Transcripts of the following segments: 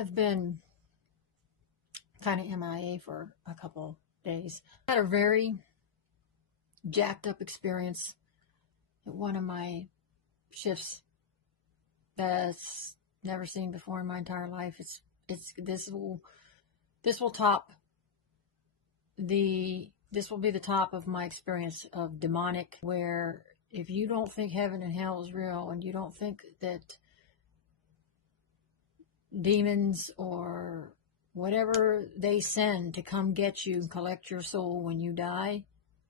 I've been kind of MIA for a couple days. I had a very jacked up experience at one of my shifts that's never seen before in my entire life. This will top this will be the top of my experience of demonic, where if you don't think heaven and hell is real, and you don't think that demons or whatever they send to come get you and collect your soul when you die,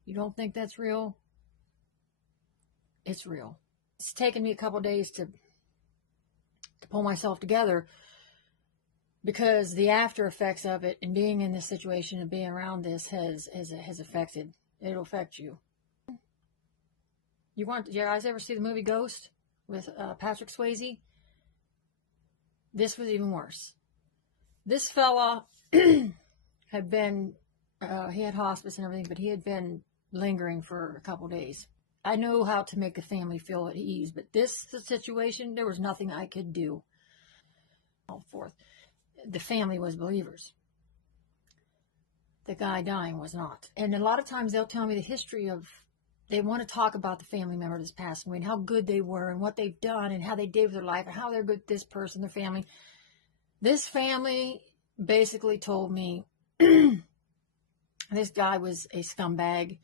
you don't think that's real, it's real. It's taken me a couple days to pull myself together, because the after effects of it and being in this situation and being around this has affected. It'll affect you. You guys ever see the movie Ghost with Patrick Swayze? This was even worse. This fella had been, he had hospice and everything, but he had been lingering for a couple days. I know how to make the family feel at ease, but this situation, there was nothing I could do. All forth. The family was believers. The guy dying was not. And a lot of times they'll tell me the history of, they want to talk about the family member that's passed away and how good they were and what they've done and how they did with their life and how they're good, this person, their family. This family basically told me this guy was a scumbag,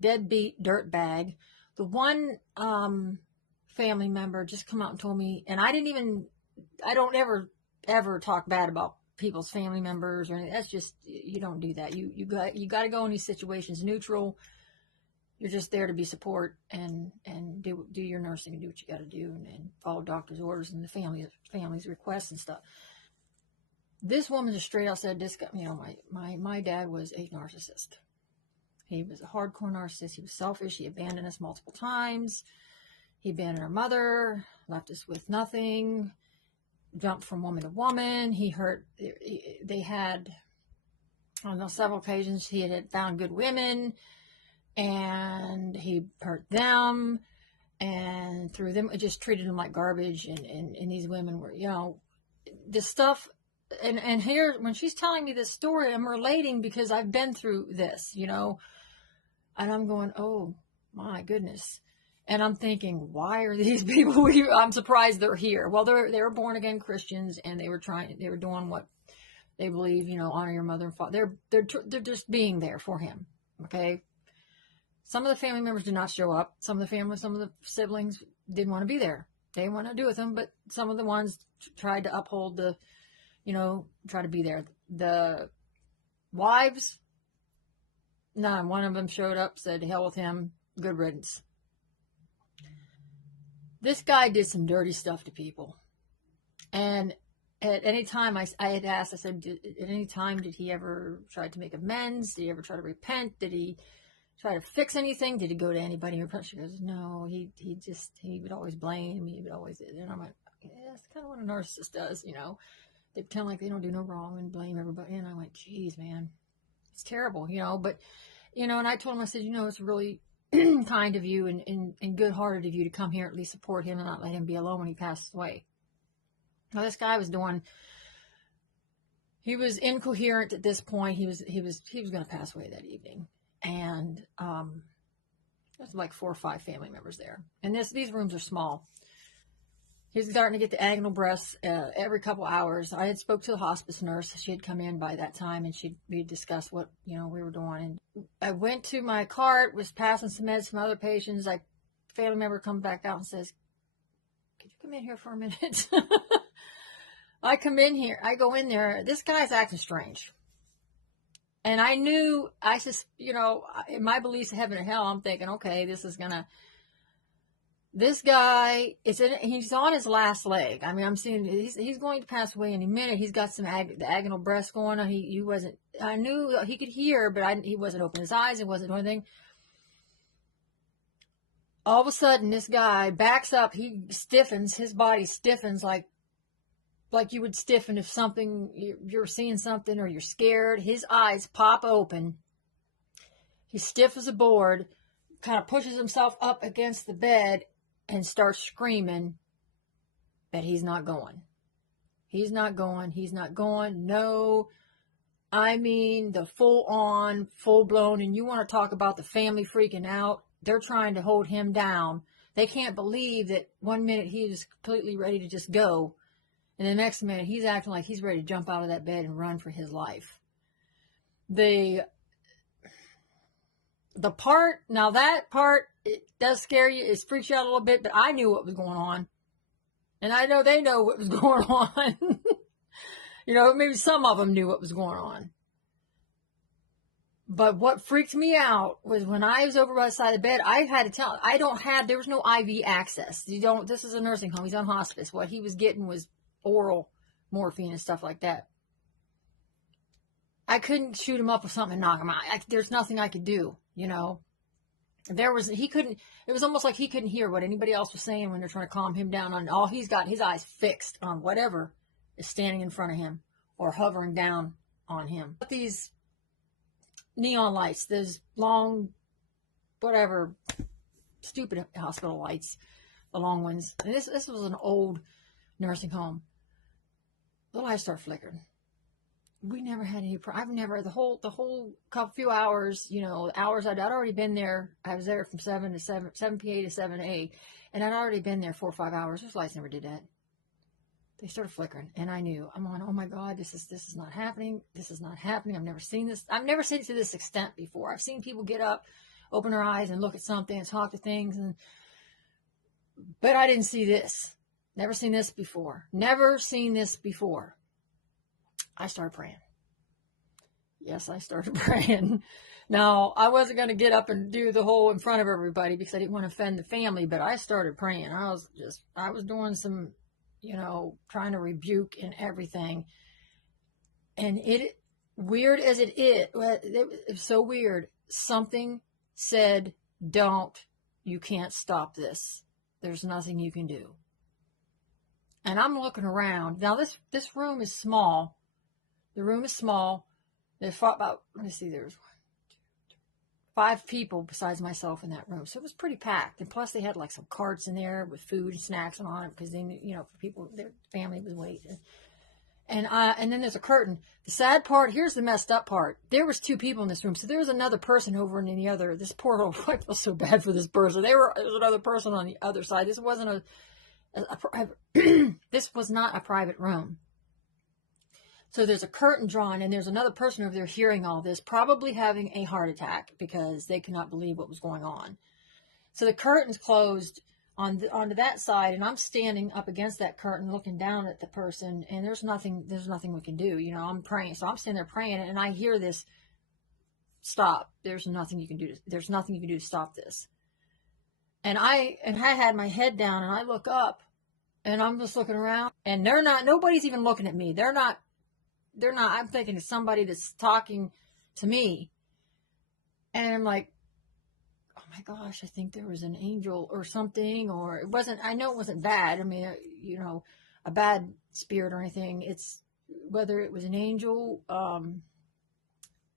deadbeat dirtbag. The one family member just come out and told me, and I don't ever talk bad about people's family members or anything. That's just, you don't do that. You got to go in these situations neutral. You're just there to be support and do your nursing and do what you got to do and follow doctor's orders and the family's requests and stuff. This woman just straight out said, this guy, my dad was a narcissist. He was a hardcore narcissist. He was selfish. He abandoned us multiple times. He abandoned our mother, left us with nothing, jumped from woman to woman. They had, on several occasions, he had found good women, and he hurt them, and through them, it just treated them like garbage, and these women were, this stuff, and here, when she's telling me this story, I'm relating because I've been through this, and I'm going, oh my goodness. And I'm thinking, why are these people here? I'm surprised they're here. Well, they were born again Christians, and they were doing what they believe, honor your mother and father. They're just being there for him. Okay. Some of the family members did not show up. Some of the siblings didn't want to be there. They didn't want to do with them, but some of the ones tried to uphold try to be there. The wives, none. One of them showed up, said, hell with him, good riddance. This guy did some dirty stuff to people. And at any time, I had asked, I said, at any time, did he ever try to make amends? Did he ever try to repent? Did he try to fix anything? Did he go to anybody? She goes, no, he would always blame. He would always, and I'm like, yeah, that's kind of what a narcissist does, They pretend like they don't do no wrong and blame everybody. And I went, geez, man, it's terrible, but, and I told him, I said, it's really kind of you and good-hearted of you to come here, at least support him and not let him be alone when he passes away. Now, this guy he was incoherent at this point. He was going to pass away that evening. And there's like 4 or 5 family members there. And these rooms are small. He's starting to get the agonal breaths every couple hours. I had spoke to the hospice nurse. She had come in by that time, and we discussed what we were doing. And I went to my cart, was passing some meds from other patients. Family member comes back out and says, "Could you come in here for a minute?" I come in here. I go in there. This guy's acting strange. And I knew, in my beliefs of heaven and hell, I'm thinking, okay, this guy, he's on his last leg. I mean, I'm seeing he's going to pass away any minute. He's got some agonal breaths going on. I knew he could hear, but he wasn't opening his eyes. He wasn't doing anything. All of a sudden, this guy backs up. He stiffens. His body stiffens like you would stiffen if you're seeing something or you're scared. His eyes pop open. He's stiff as a board, kind of pushes himself up against the bed and starts screaming that he's not going. He's not going. He's not going. No, I mean the full on, full blown. And you want to talk about the family freaking out? They're trying to hold him down. They can't believe that one minute he is completely ready to just go, and the next minute he's acting like he's ready to jump out of that bed and run for his life. The part, now that part, it does scare you. It freaks you out a little bit, but I knew what was going on. And I know they know what was going on. Maybe some of them knew what was going on. But what freaked me out was when I was over by the side of the bed, I had to tell, there was no IV access. This is a nursing home. He's on hospice. What he was getting was oral morphine and stuff like that. I couldn't shoot him up with something and knock him out. There's nothing I could do, it was almost like he couldn't hear what anybody else was saying when they're trying to calm him down on all. He's got his eyes fixed on whatever is standing in front of him or hovering down on him. These neon lights, those long, whatever, stupid hospital lights, the long ones. And this was an old nursing home. The lights start flickering. We never had any. I've never the whole few hours. Hours I'd already been there. I was there from 7 p.m. to 7 a, and I'd already been there 4 or 5 hours. Those lights never did that. They started flickering, and I knew. I'm on. Oh my God, this is not happening. This is not happening. I've never seen this. I've never seen it to this extent before. I've seen people get up, open their eyes, and look at something and talk to things, but I didn't see this. Never seen this before. Never seen this before. I started praying. Yes, I started praying. Now, I wasn't going to get up and do the whole in front of everybody because I didn't want to offend the family, but I started praying. I was doing some, trying to rebuke and everything. And weird as it was so weird. Something said, you can't stop this. There's nothing you can do. And I'm looking around. Now, this room is small. The room is small. There's about, there's 5 people besides myself in that room. So it was pretty packed. And plus they had like some carts in there with food and snacks on it because they, for people, their family was waiting. And then there's a curtain. The sad part, here's the messed up part. There was 2 people in this room. So there was another person over in the other, this poor old, I feel so bad for this person. There was another person on the other side. This wasn't this was not a private room. So there's a curtain drawn, and there's another person over there hearing all this, probably having a heart attack because they could not believe what was going on. So the curtain's closed onto that side, and I'm standing up against that curtain looking down at the person, and there's nothing we can do. I'm praying. So I'm standing there praying, and I hear this, stop. There's nothing you can do. There's nothing you can do to stop this. And I had my head down, and I look up, and I'm just looking around, and nobody's even looking at me. They're not, I'm thinking it's somebody that's talking to me. And I'm like, oh my gosh, I think there was an angel or something, or I know it wasn't bad. I mean, a bad spirit or anything. It's whether it was an angel,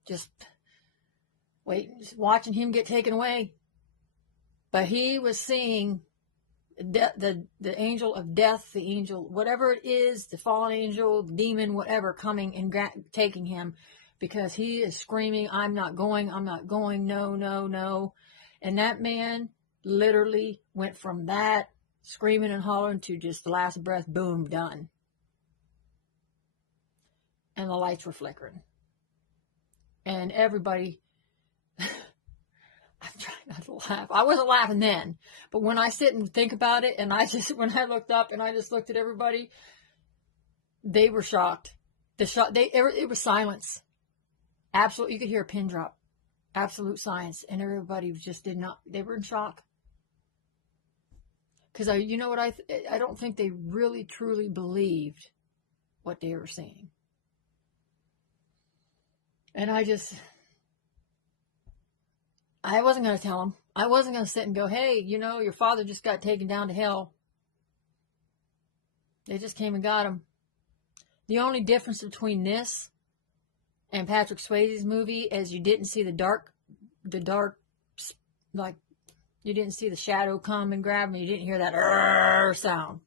just watching him get taken away. But he was seeing the angel of death, the angel, whatever it is, the fallen angel, the demon, whatever, coming and taking him because he is screaming, I'm not going, no, no, no. And that man literally went from that screaming and hollering to just the last breath, boom, done. And the lights were flickering. And everybody, I'm trying not to laugh. I wasn't laughing then, but when I sit and think about it, and when I looked up and I just looked at everybody, they were shocked. It was silence. Absolutely, you could hear a pin drop. Absolute silence, and everybody they were in shock. Because I don't think they really truly believed what they were seeing. And I wasn't going to tell them. I wasn't going to sit and go, hey, your father just got taken down to hell. They just came and got him. The only difference between this and Patrick Swayze's movie is you didn't see the dark, like, you didn't see the shadow come and grab him. You didn't hear that sound.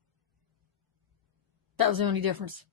That was the only difference.